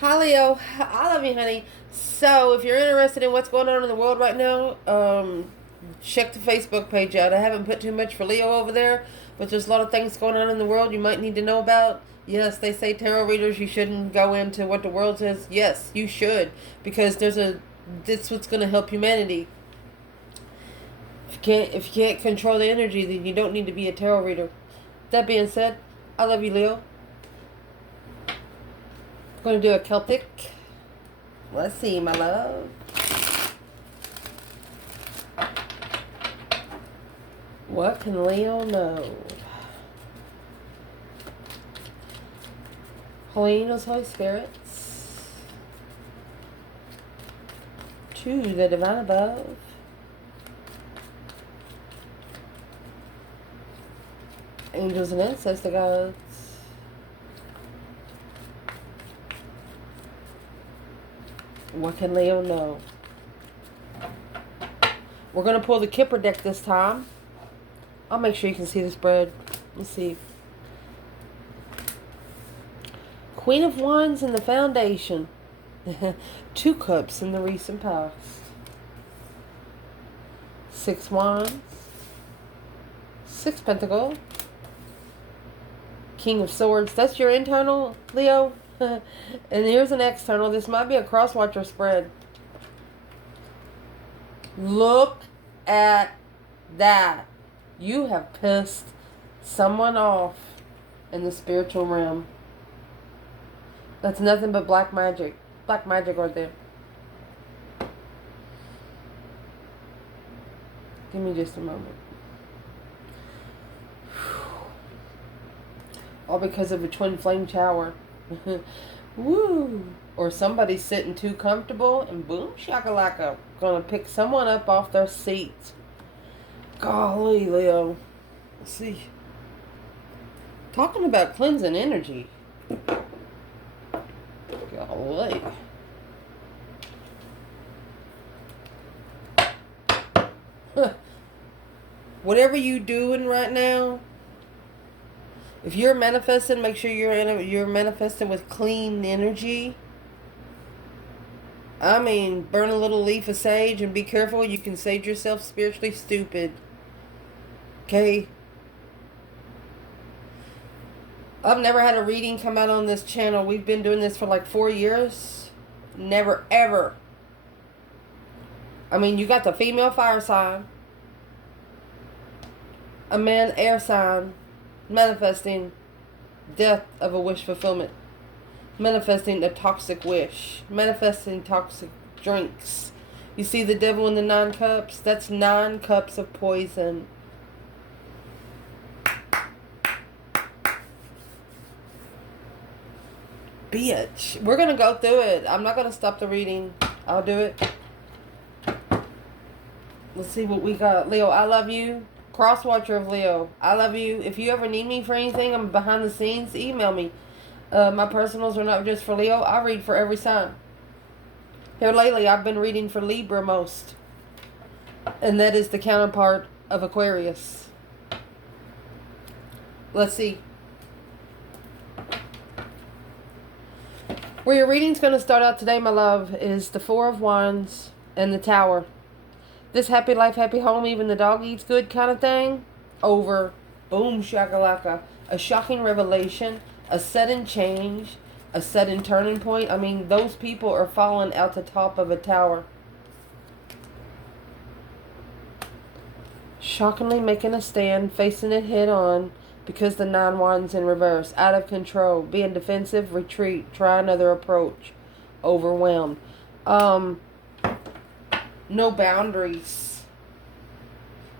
Hi Leo, I love you, honey. So, if you're interested in what's going on in the world right now, check the Facebook page out. I haven't put too much for Leo over there, but there's a lot of things going on in the world you might need to know about. Yes, they say tarot readers you shouldn't go into what the world says. Yes, you should, because that's what's going to help humanity. If you can't control the energy, then you don't need to be a tarot reader. That being said, I love you, Leo. I'm going to do a Celtic. Let's see, my love. What can Leo know? Holy angels, Holy spirits. To the divine above. Angels and ancestor gods. What can Leo know? We're going to pull the Kipper deck this time. I'll make sure you can see the spread. Let's see. Queen of Wands in the Foundation. 2 cups in the recent past. 6 Wands. 6 Pentacles. King of Swords. That's your internal, Leo. And here's an external. This might be a cross-watcher spread. Look at that. You have pissed someone off in the spiritual realm. That's nothing but black magic. Black magic right there. Give me just a moment. All because of a twin flame tower. Woo! Or somebody's sitting too comfortable and boom shakalaka. Gonna pick someone up off their seat. Golly, Leo. Let's see. Talking about cleansing energy. Golly. Whatever you doing right now, if you're manifesting, make sure you're manifesting with clean energy. I mean, burn a little leaf of sage and be careful. You can sage yourself spiritually stupid. Okay? I've never had a reading come out on this channel. We've been doing this for like 4 years. Never, ever. I mean, you got the female fire sign. A man air sign. Manifesting death of a wish fulfillment. Manifesting a toxic wish. Manifesting toxic drinks. You see the devil in the 9 cups? That's 9 cups of poison. Bitch. We're going to go through it. I'm not going to stop the reading. I'll do it. Let's see what we got. Leo, I love you. Crosswatcher of Leo, I love you. If you ever need me for anything, I'm behind the scenes. Email me. My personals are not just for Leo. I read for every sign. Here lately, I've been reading for Libra most. And that is the counterpart of Aquarius. Let's see. Where your reading's going to start out today, my love, is the 4 of Wands and the Tower. This happy life, happy home, even the dog eats good kind of thing. Over. Boom, shakalaka. A shocking revelation. A sudden change. A sudden turning point. I mean, those people are falling out the top of a tower. Shockingly making a stand. Facing it head on. Because the 9 Wands in reverse. Out of control. Being defensive. Retreat. Try another approach. Overwhelmed. No boundaries.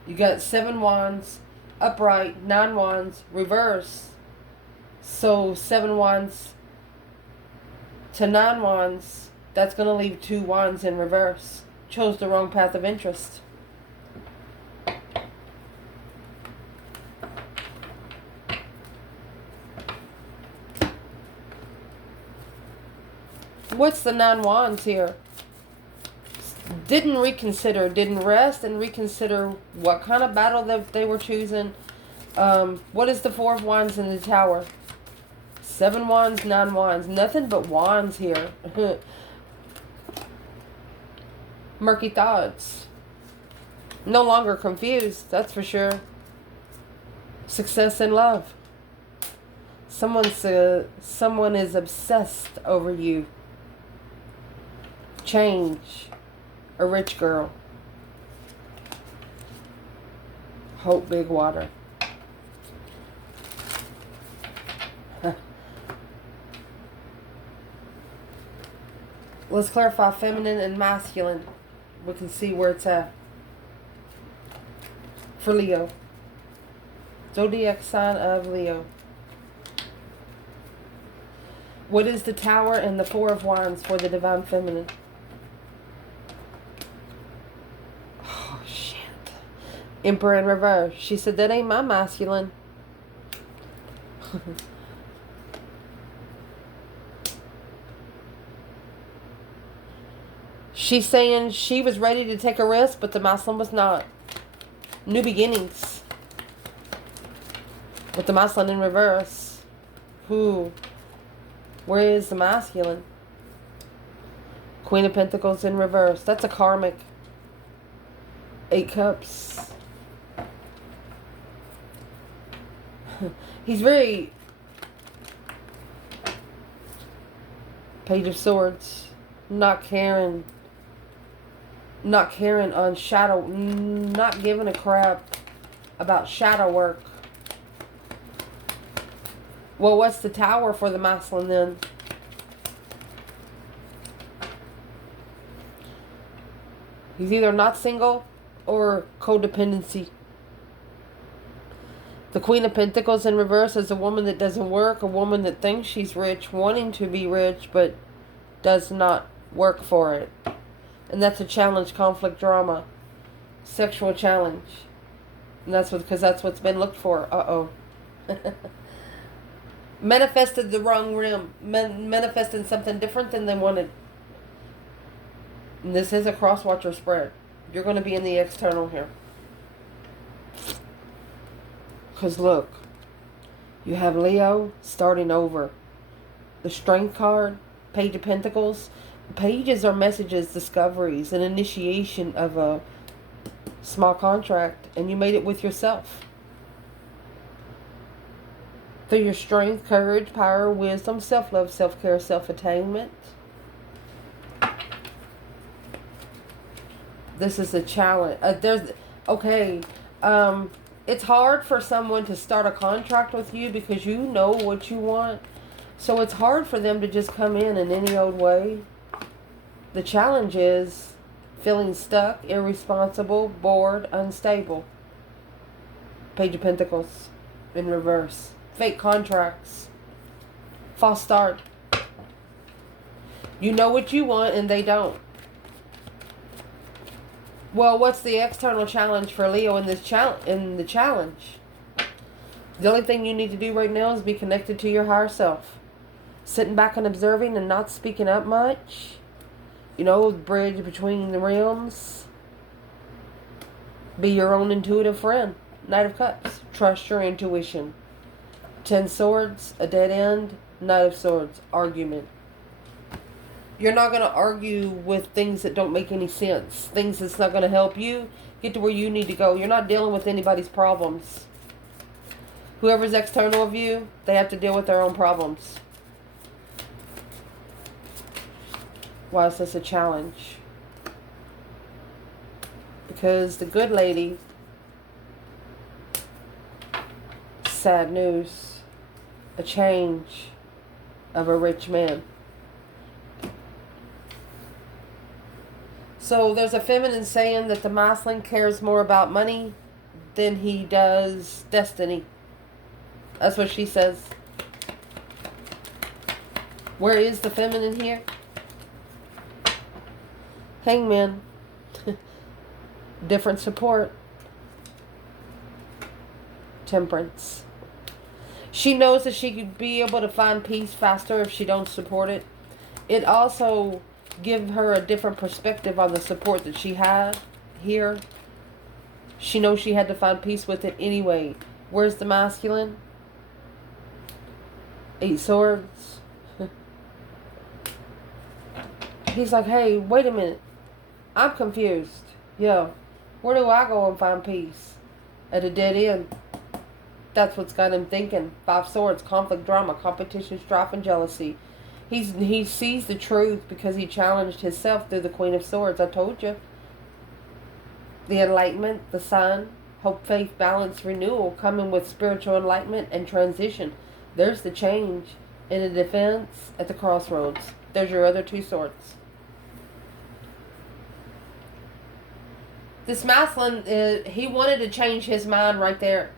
You got 7 Wands, upright, 9 Wands, reverse. So 7 Wands to 9 Wands, that's going to leave 2 Wands in reverse. Chose the wrong path of interest. What's the 9 Wands here? Didn't reconsider, didn't rest and reconsider what kind of battle that they were choosing. What is the 4 of Wands in the Tower? 7 wands, 9 wands. Nothing but wands here. Murky thoughts. No longer confused, that's for sure. Success in love. Someone is obsessed over you. Change. A rich girl. Hope, big water. Let's clarify feminine and masculine. We can see where it's at. For Leo. Zodiac sign of Leo. What is the Tower and the 4 of Wands for the Divine Feminine? Oh, shit. Emperor in reverse. She said, that ain't my masculine. She's saying she was ready to take a risk, but the masculine was not. New beginnings. With the masculine in reverse. Who? Where is the masculine? Queen of Pentacles in reverse. That's a karmic. 8 cups. He's very... Page of Swords. Not caring. Not caring on shadow. Not giving a crap about shadow work. Well, what's the Tower for the masculine then? He's either not single or codependency. The Queen of Pentacles in reverse is a woman that doesn't work. A woman that thinks she's rich, wanting to be rich, but does not work for it. And that's a challenge, conflict, drama. Sexual challenge. And that's what, because that's what's been looked for. Uh-oh. Manifested the wrong rim. Manifested something different than they wanted. And this is a cross-watcher spread. You're going to be in the external here. Because look. You have Leo starting over. The Strength card. Page of Pentacles. Pages are messages, discoveries, an initiation of a small contract. And you made it with yourself. Through your strength, courage, power, wisdom, self-love, self-care, self-attainment. This is a challenge. It's hard for someone to start a contract with you because you know what you want. So it's hard for them to just come in any old way. The challenge is feeling stuck, irresponsible, bored, unstable. Page of Pentacles in reverse. Fake contracts. False start. You know what you want and they don't. Well, what's the external challenge for Leo in the challenge? The only thing you need to do right now is be connected to your higher self. Sitting back and observing and not speaking up much. You know, bridge between the realms. Be your own intuitive friend. Knight of Cups. Trust your intuition. 10 Swords, a dead end. Knight of Swords, argument. You're not going to argue with things that don't make any sense. Things that's not going to help you get to where you need to go. You're not dealing with anybody's problems. Whoever's external of you, they have to deal with their own problems. Why is this a challenge? Because the good lady, sad news, a change of a rich man. So there's a feminine saying that the masculine cares more about money than he does destiny. That's what she says. Where is the feminine here? Hangman. Different support. Temperance. She knows that she could be able to find peace faster if she don't support it. It also gives her a different perspective on the support that she had here. She knows she had to find peace with it anyway. Where's the masculine? Eight Swords. He's like, hey, wait a minute. I'm confused. Yo, where do I go and find peace? At a dead end. That's what's got him thinking. Five Swords, conflict, drama, competition, strife, and jealousy. He sees the truth because he challenged himself through the Queen of Swords. I told you. The enlightenment, the sun, hope, faith, balance, renewal, coming with spiritual enlightenment and transition. There's the change in a defense at the crossroads. There's your other two swords. This masculine, he wanted to change his mind right there.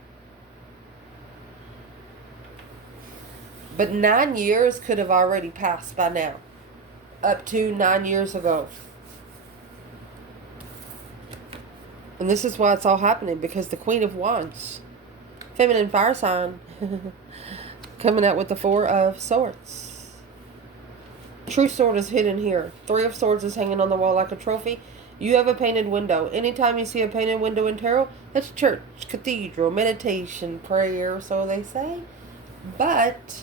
But 9 years could have already passed by now. Up to 9 years ago. And this is why it's all happening. Because the Queen of Wands, feminine fire sign, coming out with the Four of Swords. True sword is hidden here. Three of Swords is hanging on the wall like a trophy. You have a painted window. Anytime you see a painted window in tarot, that's church, cathedral, meditation, prayer, so they say. But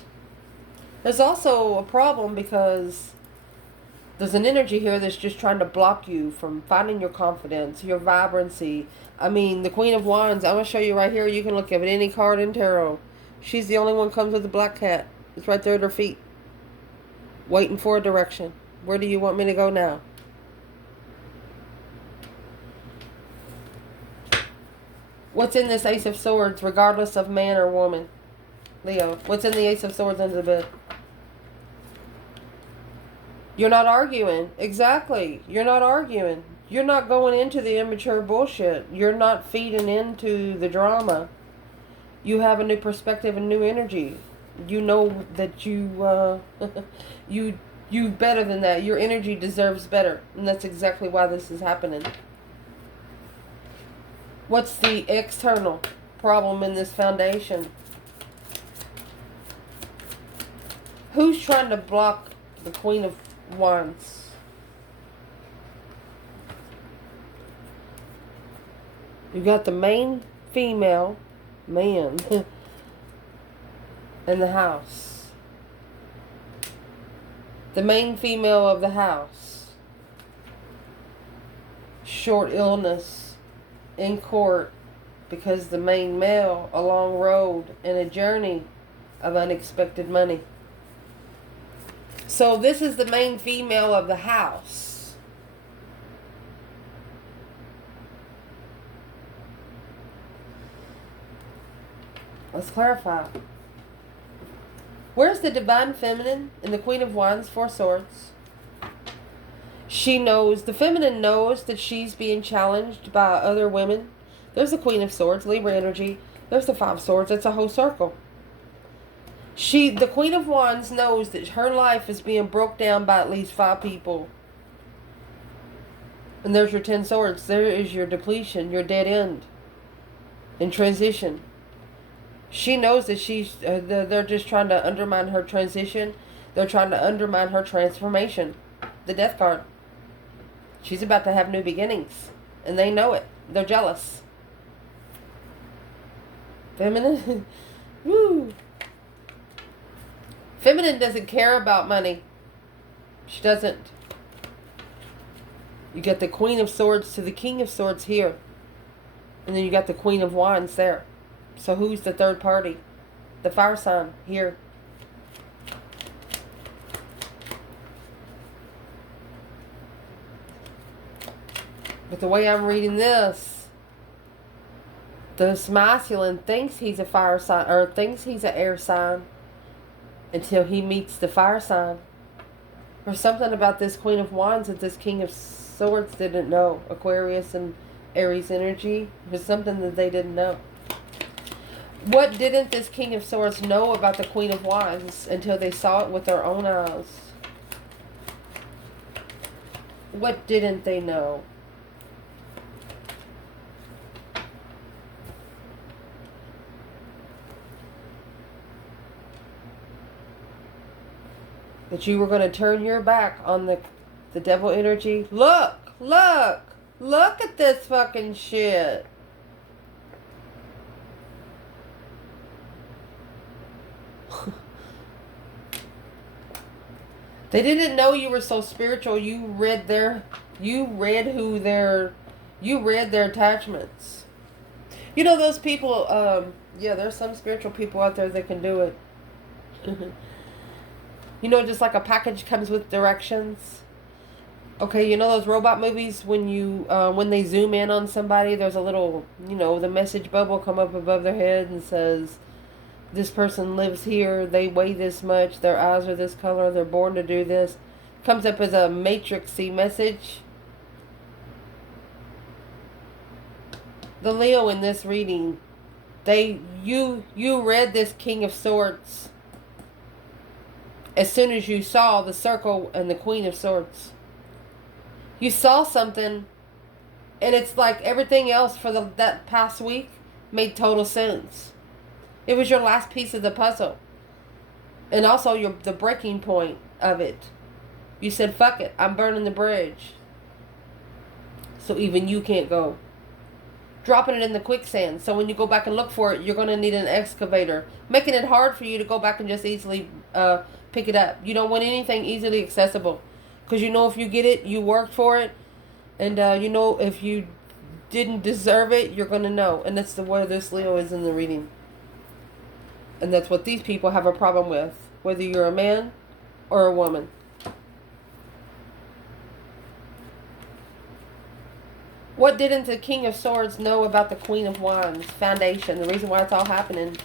there's also a problem because there's an energy here that's just trying to block you from finding your confidence, your vibrancy. I mean, the Queen of Wands, I'm going to show you right here. You can look at any card in tarot. She's the only one comes with a black cat. It's right there at her feet. Waiting for a direction. Where do you want me to go now? What's in this Ace of Swords, regardless of man or woman? Leo, what's in the Ace of Swords under the bed? You're not arguing. Exactly. You're not arguing. You're not going into the immature bullshit. You're not feeding into the drama. You have a new perspective and new energy. You know that you you better than that. Your energy deserves better. And that's exactly why this is happening. What's the external problem in this foundation? Who's trying to block the Queen of Wands? You got the main female man in the house. The main female of the house. Short illness. In court because the main male a long road and a journey of unexpected money. So this is the main female of the house. Let's clarify. Where's the divine feminine in the Queen of Wands, Four Swords? She knows, the feminine knows that she's being challenged by other women. There's the Queen of Swords, Libra energy. There's the Five Swords. It's a whole circle. The Queen of Wands knows that her life is being broke down by at least 5 people. And there's your 10 Swords. There is your depletion, your dead end. In transition. She knows that they're just trying to undermine her transition. They're trying to undermine her transformation. The Death card. She's about to have new beginnings. And they know it. They're jealous. Feminine. Woo. Feminine doesn't care about money. She doesn't. You got the Queen of Swords to the King of Swords here. And then you got the Queen of Wands there. So who's the third party? The fire sign here. But the way I'm reading this masculine thinks he's a fire sign, or thinks he's an air sign, until he meets the fire sign. There's something about this Queen of Wands that this King of Swords didn't know. Aquarius and Aries energy. There's something that they didn't know. What didn't this King of Swords know about the Queen of Wands until they saw it with their own eyes? What didn't they know? That you were going to turn your back on the devil energy. Look at this fucking shit. They didn't know you were so spiritual. You read their attachments. You know those people, yeah, there's some spiritual people out there that can do it. You know, just like a package comes with directions. Okay, you know those robot movies when they zoom in on somebody, there's a little, the message bubble come up above their head and says, this person lives here, they weigh this much, their eyes are this color, they're born to do this. Comes up as a matrixy message. The Leo in this reading, you read this King of Swords as soon as you saw the circle and the Queen of Swords. You saw something, and it's like everything else for that past week made total sense. It was your last piece of the puzzle. And also the breaking point of it. You said, fuck it, I'm burning the bridge. So even you can't go. Dropping it in the quicksand. So when you go back and look for it, you're going to need an excavator. Making it hard for you to go back and just easily pick it up. You don't want anything easily accessible. Because if you get it, you worked for it. And if you didn't deserve it, you're going to know. And that's where this Leo is in the reading. And that's what these people have a problem with. Whether you're a man or a woman. What didn't the King of Swords know about the Queen of Wands? Foundation. The reason why it's all happening.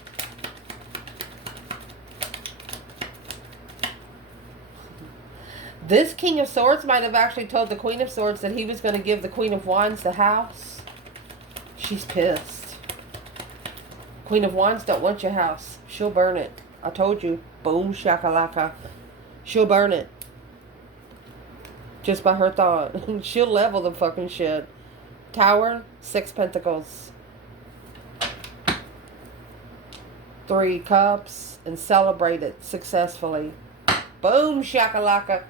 This King of Swords might have actually told the Queen of Swords that he was going to give the Queen of Wands the house. She's pissed. Queen of Wands don't want your house. She'll burn it. I told you. Boom shakalaka. She'll burn it. Just by her thought. She'll level the fucking shit. Tower, 6 pentacles. 3 cups. And celebrate it successfully. Boom shakalaka.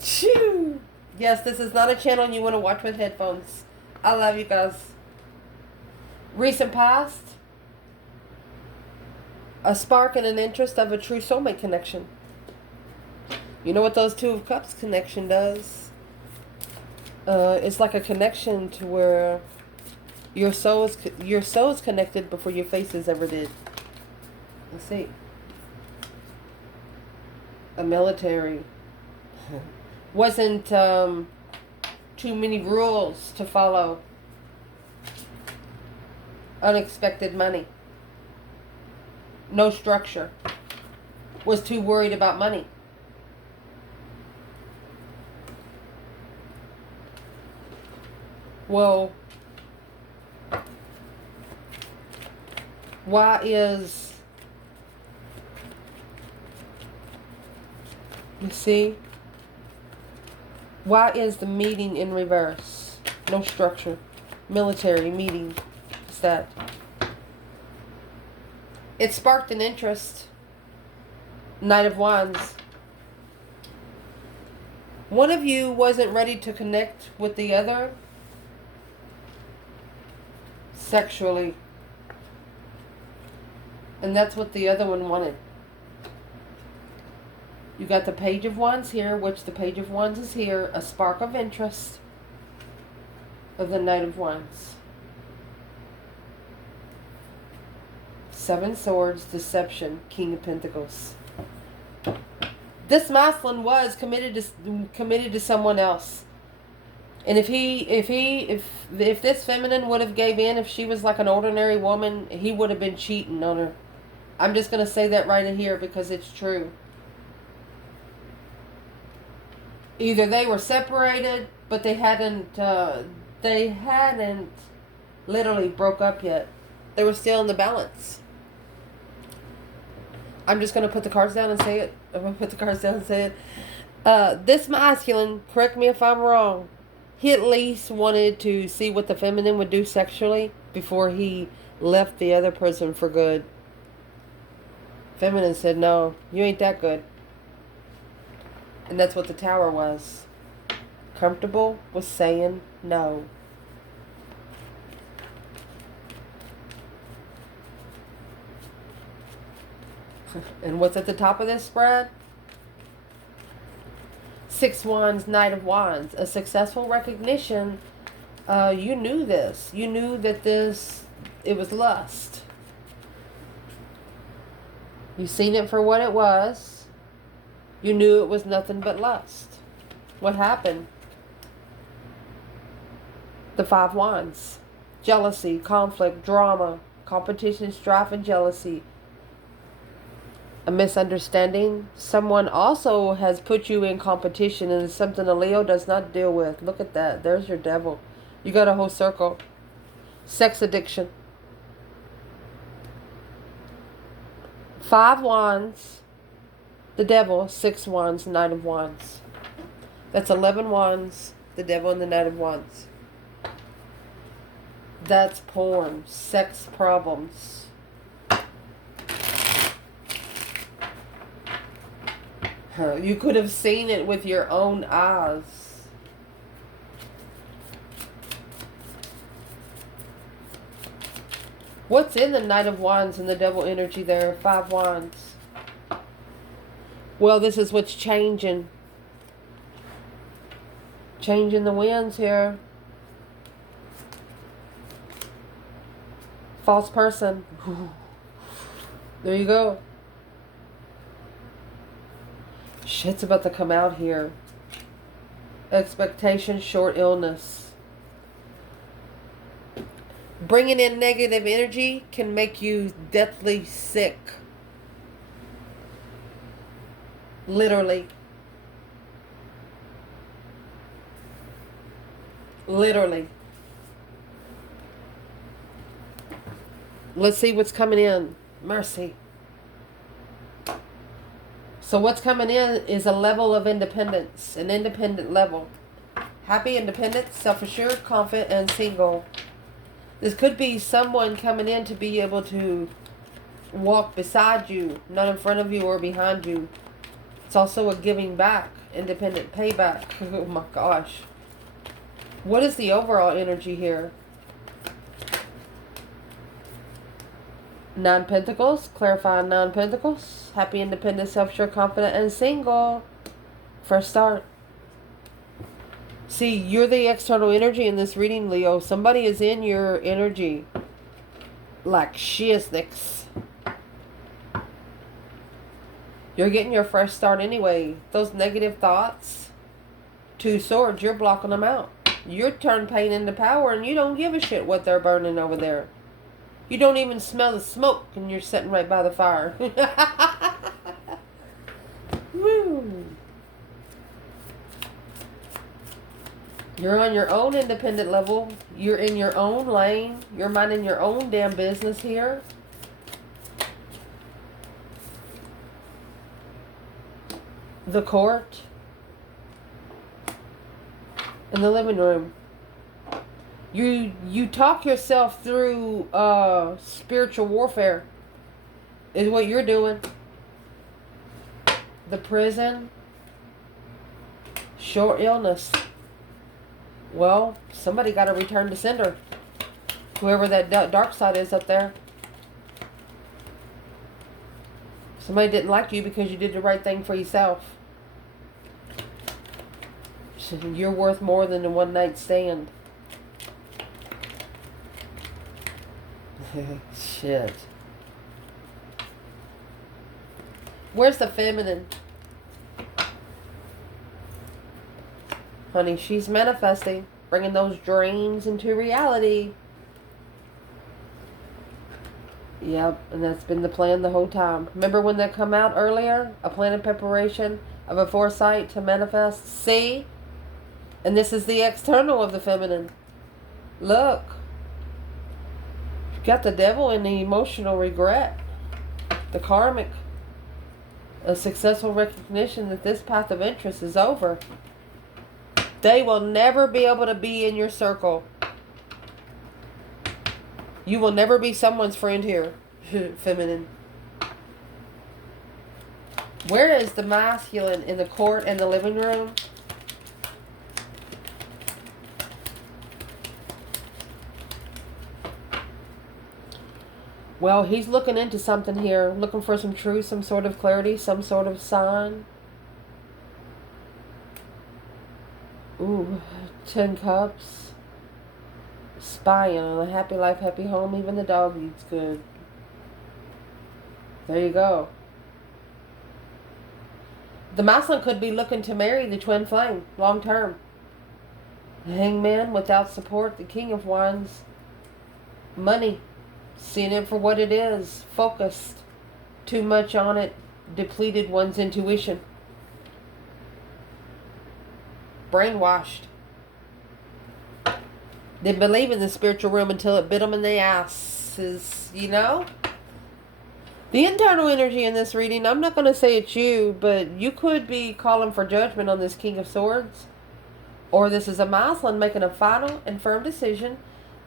Choo! Yes, this is not a channel you want to watch with headphones. I love you guys. Recent past. A spark and an interest of a true soulmate connection. You know what those 2 of Cups connection does? It's like a connection to where your soul is connected before your faces ever did. Let's see. A military. Wasn't too many rules to follow. Unexpected money. No structure. Was too worried about money. Well, why is, you see, why is the meeting in reverse? No structure. Military meeting. What's that? It sparked an interest. Knight of Wands. One of you wasn't ready to connect with the other sexually. And that's what the other one wanted. You got the Page of Wands here, which the Page of Wands is here. A spark of interest of the Knight of Wands. 7 Swords, Deception, King of Pentacles. This masculine was committed to someone else. And if this feminine would have gave in, if she was like an ordinary woman, he would have been cheating on her. I'm just going to say that right in here because it's true. Either they were separated, but they hadn't literally broke up yet. They were still in the balance. I'm just going to put the cards down and say it. I'm going to put the cards down and say it. This masculine, correct me if I'm wrong, he at least wanted to see what the feminine would do sexually before he left the other person for good. Feminine said, no, you ain't that good. And that's what the Tower was. Comfortable with saying no. And what's at the top of this spread? Six Wands, Knight of Wands. A successful recognition. You knew this. You knew that it was lust. You seen it for what it was. You knew it was nothing but lust. What happened? The Five Wands. Jealousy, conflict, drama, competition, strife, and jealousy. A misunderstanding. Someone also has put you in competition, and it's something a Leo does not deal with. Look at that. There's your devil. You got a whole circle. Sex addiction. Five Wands. The devil. Six Wands. Knight of Wands. That's 11 Wands. The devil and the Knight of Wands. That's porn. Sex problems. You could have seen it with your own eyes. What's in the Knight of Wands and the devil energy there? Five Wands. Well, this is what's changing. Changing the winds here. False person. There you go. Shit's about to come out here. Expectation, short illness. Bringing in negative energy can make you deathly sick. Literally. Literally. Let's see what's coming in. Mercy. So what's coming in is a level of independence. An independent level. Happy, independent, self-assured, confident, and single. This could be someone coming in to be able to walk beside you, not in front of you or behind you. It's also a giving back. Independent payback. Oh my gosh. What is the overall energy here? Nine Pentacles, clarifying Nine Pentacles. Happy, independent, self-sure, confident, and single. First start. See, you're the external energy in this reading, Leo. Somebody is in your energy. Like shiznix. You're getting your fresh start anyway. Those negative thoughts. Two Swords, you're blocking them out. You're turning pain into power, and you don't give a shit what they're burning over there. You don't even smell the smoke, and you're sitting right by the fire. Woo. You're on your own independent level. You're in your own lane. You're minding your own damn business here. The Court. In the living room. You talk yourself through spiritual warfare is what you're doing. The Prison. Short illness. Well, somebody got to return to sender. Whoever that dark side is up there. Somebody didn't like you because you did the right thing for yourself. You're worth more than a one night stand. Shit. Where's the feminine? Honey, she's manifesting. Bringing those dreams into reality. Yep, and that's been the plan the whole time. Remember when that come out earlier? A plan of preparation of a foresight to manifest. See? And this is the external of the feminine. Look. Got the devil in the emotional regret. The karmic. A successful recognition that this path of interest is over. They will never be able to be in your circle. You will never be someone's friend here. Feminine. Where is the masculine in the court and the living room? Well, he's looking into something here. Looking for some truth, some sort of clarity, some sort of sign. Ooh, 10 cups. Spying on a happy life, happy home. Even the dog eats good. There you go. The masculine could be looking to marry the twin flame long term. The hangman without support. The king of wands. Money. Seeing it for what it is. Focused. Too much on it. Depleted one's intuition. Brainwashed. Didn't believe in the spiritual realm until it bit them in the asses, you know? The internal energy in this reading, I'm not going to say it's you, but you could be calling for judgment on this King of Swords. Or this is a masculine making a final and firm decision.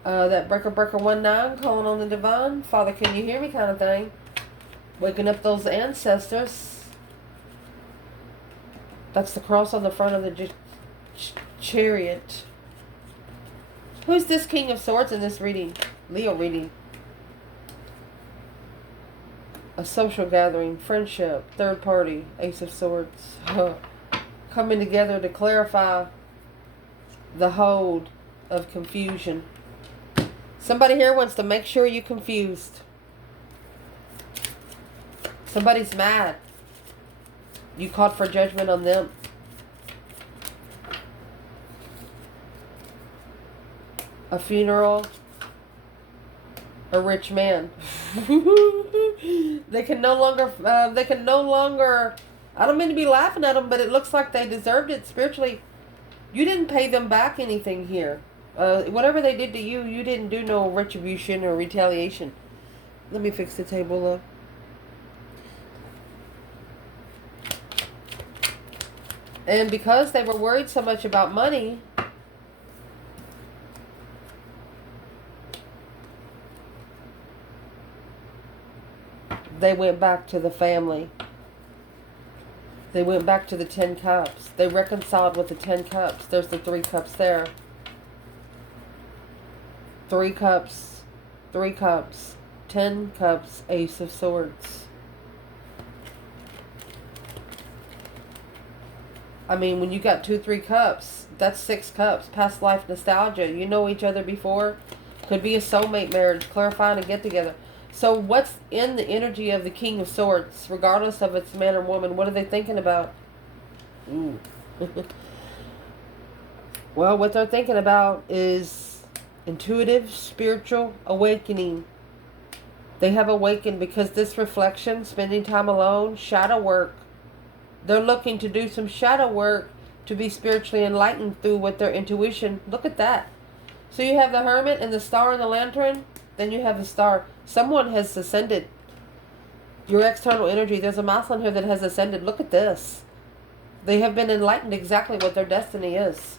That breaker 19 calling on the divine. Father, can you hear me kind of thing. Waking up those ancestors. That's the cross on the front of the chariot. Who's this King of Swords in this reading? Leo reading. A social gathering, friendship, third party, Ace of Swords. Coming together to clarify the hold of confusion. Somebody here wants to make sure you're confused. Somebody's mad. You called for judgment on them. A funeral. A rich man. They can no longer, I don't mean to be laughing at them, but it looks like they deserved it spiritually. You didn't pay them back anything here. Whatever they did to you, you didn't do no retribution or retaliation. Let me fix the table up. And because they were worried so much about money, they went back to the family. They went back to the 10 cups. They reconciled with the 10 cups. There's the 3 cups there. 3 cups. 3 cups. 10 cups. Ace of Swords. I mean, when you got 2, 3 cups, that's 6 cups. Past life nostalgia. You know each other before. Could be a soulmate marriage. Clarifying a get together. So what's in the energy of the King of Swords, regardless of it's man or woman? What are they thinking about? Well, what they're thinking about is intuitive, spiritual awakening. They have awakened because this reflection, spending time alone, shadow work. They're looking to do some shadow work to be spiritually enlightened through with their intuition. Look at that. So you have the Hermit and the Star and the Lantern. Then you have the Star. Someone has ascended. Your external energy. There's a masculine here that has ascended. Look at this. They have been enlightened exactly what their destiny is.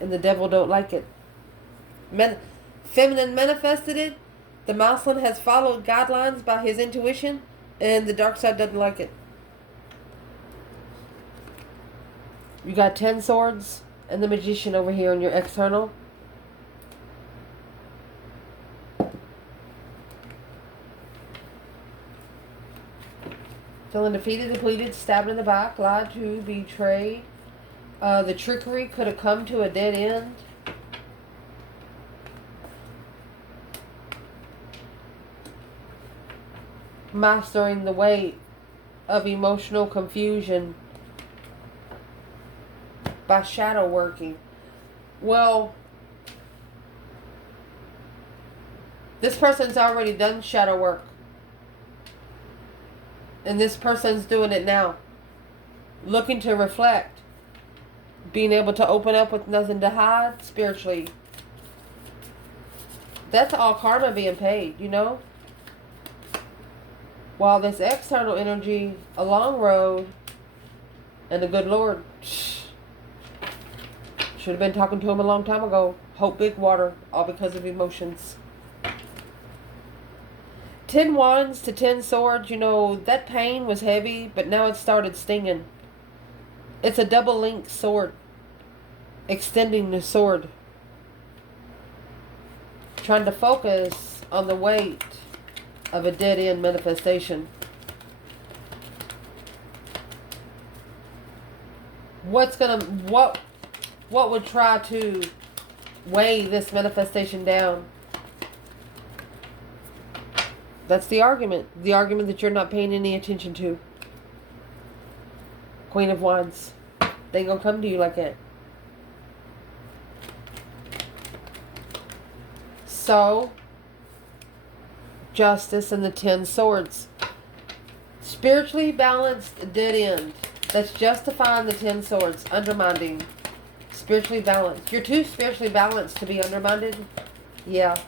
And the devil don't like it. Feminine manifested it. The masculine has followed guidelines by his intuition. And the dark side doesn't like it. You got 10 swords. And the Magician over here in your external. Feeling defeated, depleted, stabbed in the back, lied to, betrayed. The trickery could have come to a dead end. Mastering the weight of emotional confusion by shadow working. Well, this person's already done shadow work. And this person's doing it now. Looking to reflect. Being able to open up with nothing to hide spiritually. That's all karma being paid, you know? While this external energy, a long road, and the good Lord, should have been talking to him a long time ago. Hope big water, all because of emotions. 10 wands to 10 swords, you know, that pain was heavy, but now it started stinging. It's a double linked sword. Extending the sword. Trying to focus on the weight of a dead end manifestation. What What would try to weigh this manifestation down? That's the argument. The argument that you're not paying any attention to. Queen of Wands. They ain't gonna come to you like that. So, Justice and the 10 Swords. Spiritually balanced, dead end. That's justifying the 10 Swords. Undermining. Spiritually balanced. You're too spiritually balanced to be undermined. Yeah.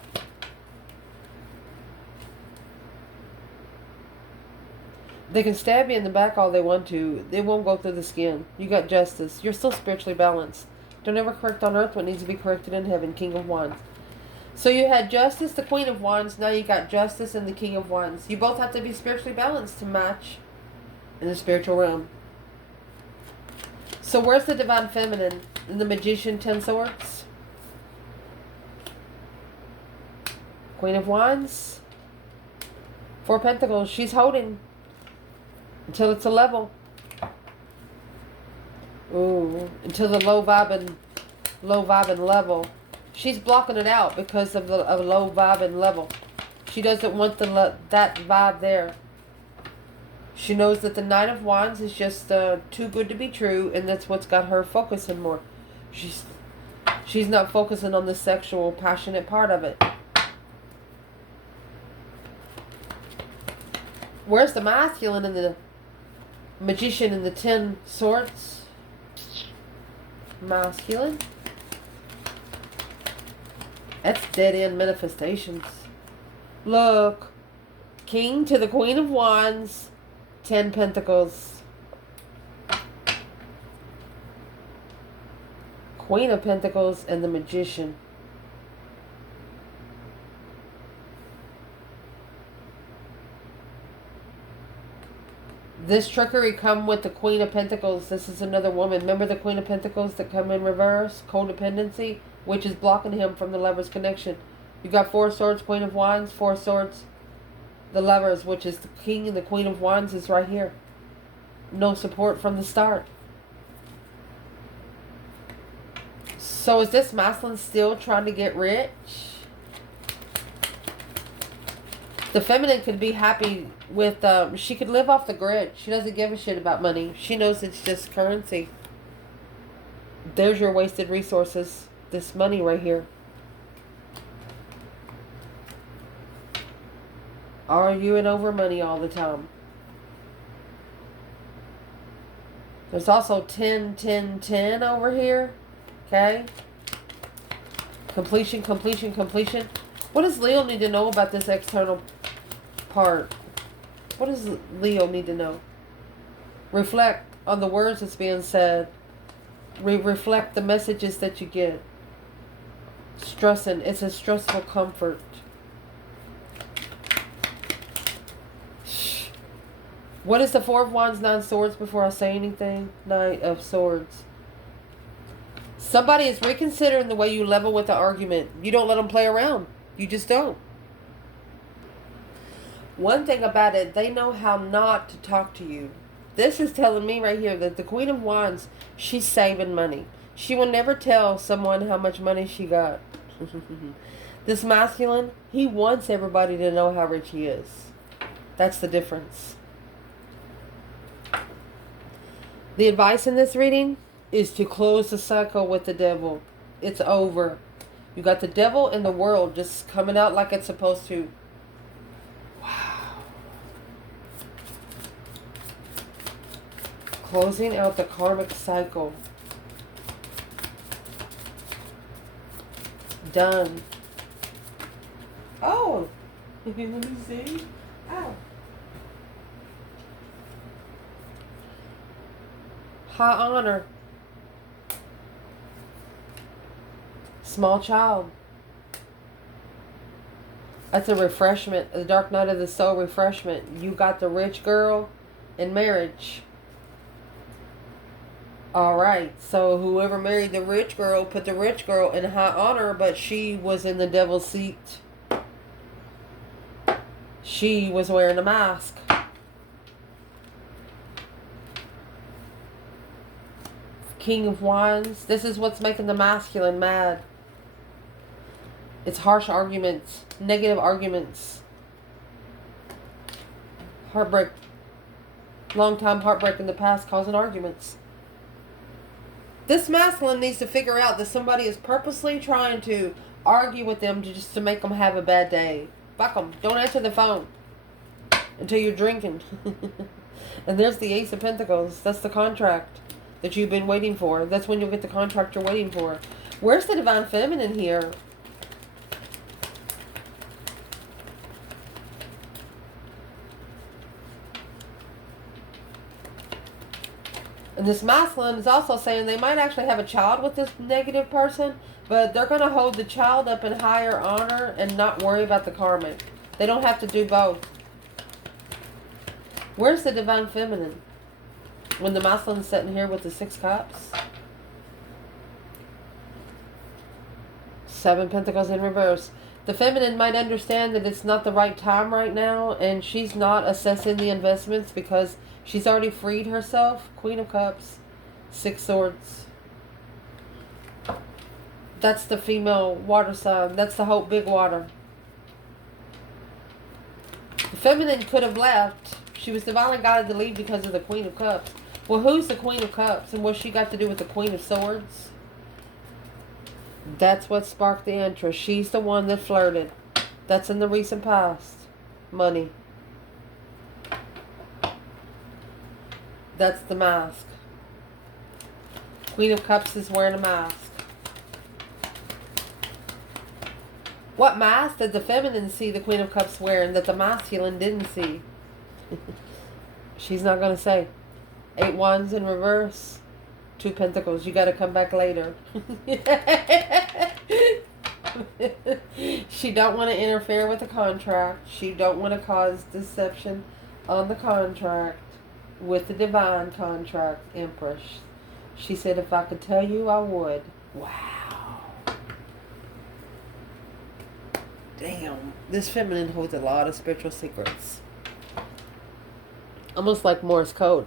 They can stab you in the back all they want to. They won't go through the skin. You got Justice. You're still spiritually balanced. Don't ever correct on earth what needs to be corrected in heaven. King of Wands. So you had Justice, the Queen of Wands. Now you got Justice and the King of Wands. You both have to be spiritually balanced to match in the spiritual realm. So where's the Divine Feminine? And the Magician, 10 Swords. Queen of Wands. 4 Pentacles. She's holding until it's a level. Ooh, until the low vibing level. She's blocking it out because of the low vibing level. She doesn't want that vibe there. She knows that the Knight of Wands is just too good to be true, and that's what's got her focusing more. She's not focusing on the sexual, passionate part of it. Where's the masculine and the Magician and the 10 Swords? Masculine. That's dead end manifestations. Look. King to the Queen of Wands. 10 Pentacles. Queen of Pentacles and the Magician. This trickery come with the Queen of Pentacles. This is another woman. Remember the Queen of Pentacles that come in reverse? Codependency, which is blocking him from the Lover's connection. You got 4 Swords, Queen of Wands, 4 Swords. The Lovers, which is the King and the Queen of Wands, is right here. No support from the start. So is this masculine still trying to get rich? The feminine could be happy with, she could live off the grid. She doesn't give a shit about money. She knows it's just currency. There's your wasted resources. This money right here. Arguing over money all the time. There's also 10, 10, 10 over here. Okay. Completion, completion, completion. What does Leo need to know about this external part? What does Leo need to know? Reflect on the words that's being said. Reflect the messages that you get. Stressing. It's a stressful comfort. What is the 4 of Wands, 9 Swords before I say anything? Knight of Swords. Somebody is reconsidering the way you level with the argument. You don't let them play around. You just don't. One thing about it, they know how not to talk to you. This is telling me right here that the Queen of Wands, she's saving money. She will never tell someone how much money she got. This masculine, he wants everybody to know how rich he is. That's the difference. The advice in this reading is to close the cycle with the devil. It's over. You got the devil and the world just coming out like it's supposed to. Wow. Closing out the karmic cycle. Done. Oh. Let me see. Ow. High honor. Small child. That's a refreshment. The dark night of the soul refreshment. You got the rich girl in marriage. Alright. So whoever married the rich girl put the rich girl in high honor, but she was in the devil's seat. She was wearing a mask. King of Wands. This is what's making the masculine mad. It's harsh arguments, negative arguments, heartbreak, long time heartbreak in the past causing arguments. This masculine needs to figure out that somebody is purposely trying to argue with them just to make them have a bad day. Fuck them. Don't answer the phone until you're drinking. And there's the Ace of Pentacles. That's the contract that you've been waiting for. That's when you'll get the contract you're waiting for. Where's the Divine Feminine here? And this masculine is also saying they might actually have a child with this negative person, but they're going to hold the child up in higher honor and not worry about the karmic. They don't have to do both. Where's the Divine Feminine? When the masculine's sitting here with the 6 cups. 7 pentacles in reverse. The feminine might understand that it's not the right time right now, and she's not assessing the investments because she's already freed herself. Queen of Cups, 6 swords. That's the female water sign. That's the Hope Big Water. The feminine could have left. She was divinely guided to leave because of the Queen of Cups. Well, who's the Queen of Cups? And what's she got to do with the Queen of Swords? That's what sparked the interest. She's the one that flirted. That's in the recent past. Money. That's the mask. Queen of Cups is wearing a mask. What mask did the feminine see the Queen of Cups wearing that the masculine didn't see? She's not going to say. 8 wands in reverse. 2 pentacles. You got to come back later. She don't want to interfere with the contract. She don't want to cause deception on the contract with the divine contract, Empress. She said, if I could tell you, I would. Wow. Damn. This feminine holds a lot of spiritual secrets. Almost like Morse code.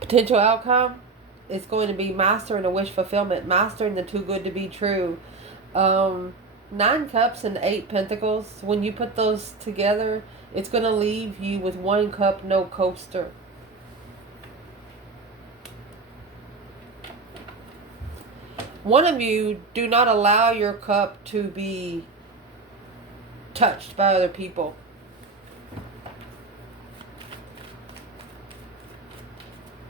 Potential outcome is going to be mastering a wish fulfillment. Mastering the too good to be true. 9 cups and 8 pentacles. When you put those together, it's going to leave you with 1 cup, no coaster. One of you, do not allow your cup to be touched by other people.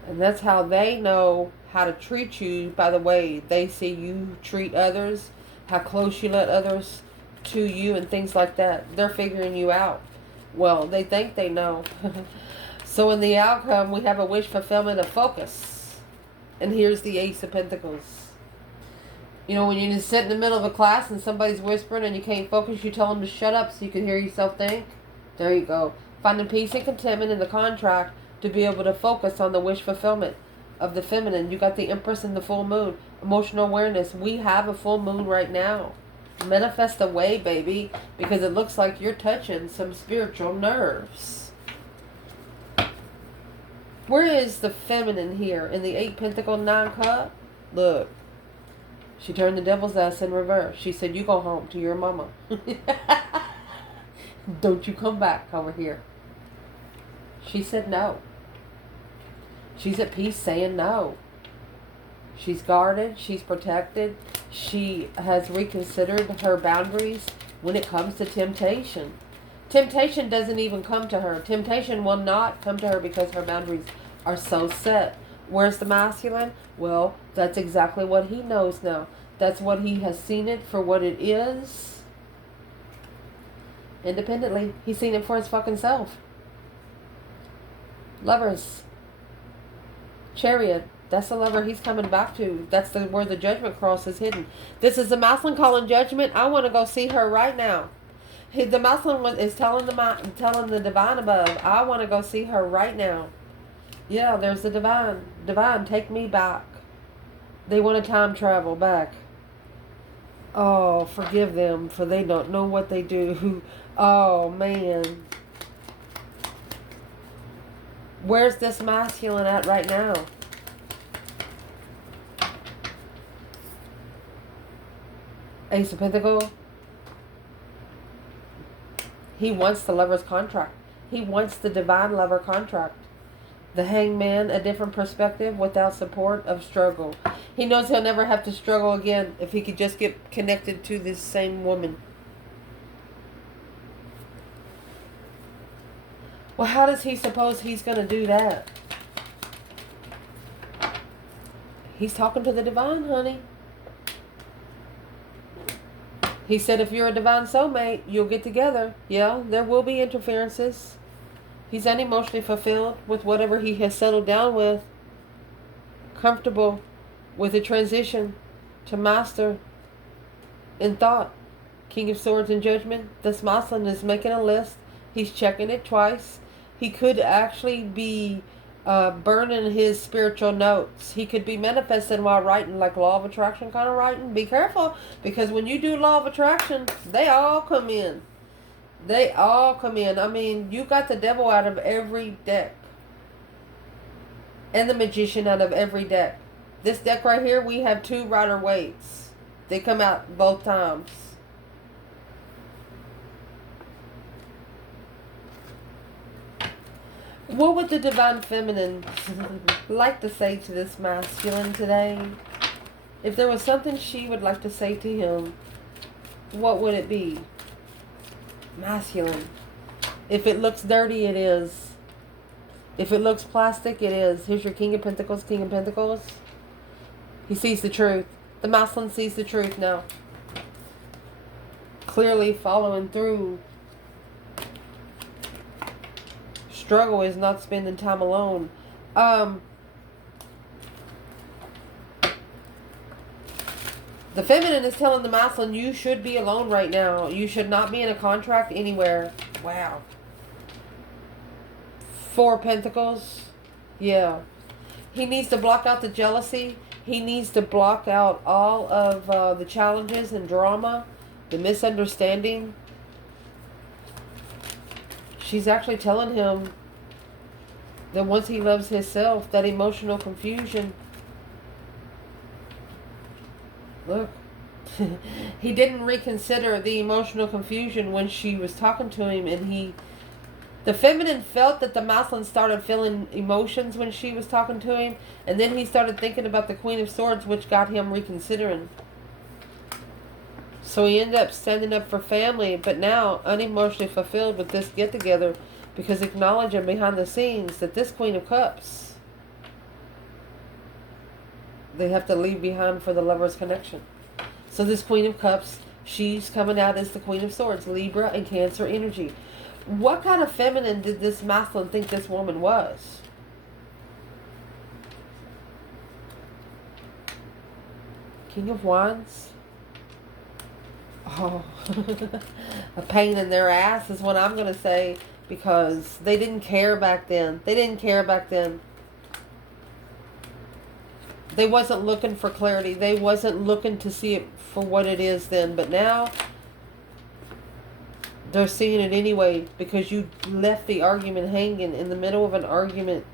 And that's how they know how to treat you, by the way they see you treat others, how close you let others to you and things like that. They're figuring you out. Well, they think they know. So in the outcome, we have a wish fulfillment of focus. And here's the Ace of Pentacles. You know, when you just sit in the middle of a class and somebody's whispering and you can't focus, you tell them to shut up so you can hear yourself think. There you go. Finding peace and contentment in the contract to be able to focus on the wish fulfillment of the feminine. You got the Empress and the full moon. Emotional awareness. We have a full moon right now. Manifest away, baby, because it looks like you're touching some spiritual nerves. Where is the feminine here? In the 8 pentacle, 9 cup? Look. She turned the devil's ass in reverse. She said, you go home to your mama. Don't you come back over here. She said no. She's at peace saying no. She's guarded. She's protected. She has reconsidered her boundaries when it comes to temptation. Temptation doesn't even come to her. Temptation will not come to her because her boundaries are so set. Where's the masculine? Well, that's exactly what he knows now. That's what he has seen it for what it is. Independently. He's seen it for his fucking self. Lovers. Chariot. That's the lover he's coming back to. That's where the judgment cross is hidden. This is the masculine calling judgment. I want to go see her right now. The masculine is telling the divine above, I want to go see her right now. Yeah, there's the divine. Divine, take me back. They want to time travel back. Oh, forgive them, for they don't know what they do. Oh, man. Where's this masculine at right now? Ace of Pentacles. He wants the Lover's contract. He wants the divine lover contract. The Hangman, a different perspective without support of struggle. He knows he'll never have to struggle again if he could just get connected to this same woman. Well, how does he suppose he's going to do that? He's talking to the divine, honey. He said if you're a divine soulmate, you'll get together. Yeah, there will be interferences. He's unemotionally fulfilled with whatever he has settled down with. Comfortable with the transition to master in thought. King of Swords in Judgment. This Moslem is making a list. He's checking it twice. He could actually be burning his spiritual notes. He could be manifesting while writing, like law of attraction kind of writing. Be careful, because when you do law of attraction, they all come in. They all come in. I mean, you got the devil out of every deck. And the magician out of every deck. This deck right here, we have 2 Rider-Waite's. They come out both times. What would the divine feminine like to say to this masculine today? If there was something she would like to say to him, what would it be? Masculine. If it looks dirty, it is. If it looks plastic, it is. Here's your King of Pentacles, King of Pentacles. He sees the truth. The masculine sees the truth now. Clearly following through. Struggle is not spending time alone. The feminine is telling the masculine, you should be alone right now. You should not be in a contract anywhere. Wow. 4 Pentacles. Yeah. He needs to block out the jealousy. He needs to block out all of the challenges and drama, the misunderstanding. She's actually telling him that once he loves himself, that emotional confusion. Look. He didn't reconsider the emotional confusion when she was talking to him, and the feminine felt that the masculine started feeling emotions when she was talking to him, and then he started thinking about the Queen of Swords, which got him reconsidering. So he ended up standing up for family, but now unemotionally fulfilled with this get-together, because acknowledging behind the scenes that this Queen of Cups, they have to leave behind for the Lover's connection. So this Queen of Cups, she's coming out as the Queen of Swords, Libra and Cancer energy. What kind of feminine did this masculine think this woman was? King of Wands. Oh, a pain in their ass is what I'm going to say, because they didn't care back then. They didn't care back then. They wasn't looking for clarity. They wasn't looking to see it for what it is then. But now, they're seeing it anyway, because you left the argument hanging in the middle of an argument.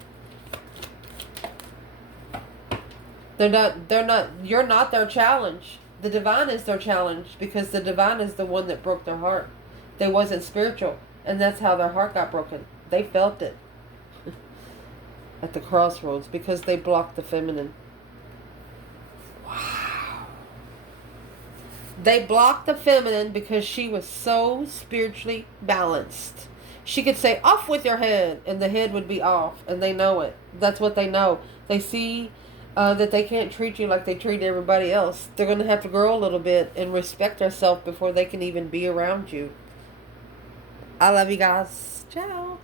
You're not their challenge. The divine is their challenge, because the divine is the one that broke their heart. They wasn't spiritual, and that's how their heart got broken. They felt it at the crossroads, because they blocked the feminine. Wow. They blocked the feminine because she was so spiritually balanced. She could say, off with your head, and the head would be off, and they know it. That's what they know. They see that they can't treat you like they treat everybody else. They're going to have to grow a little bit and respect themselves before they can even be around you. I love you guys. Ciao.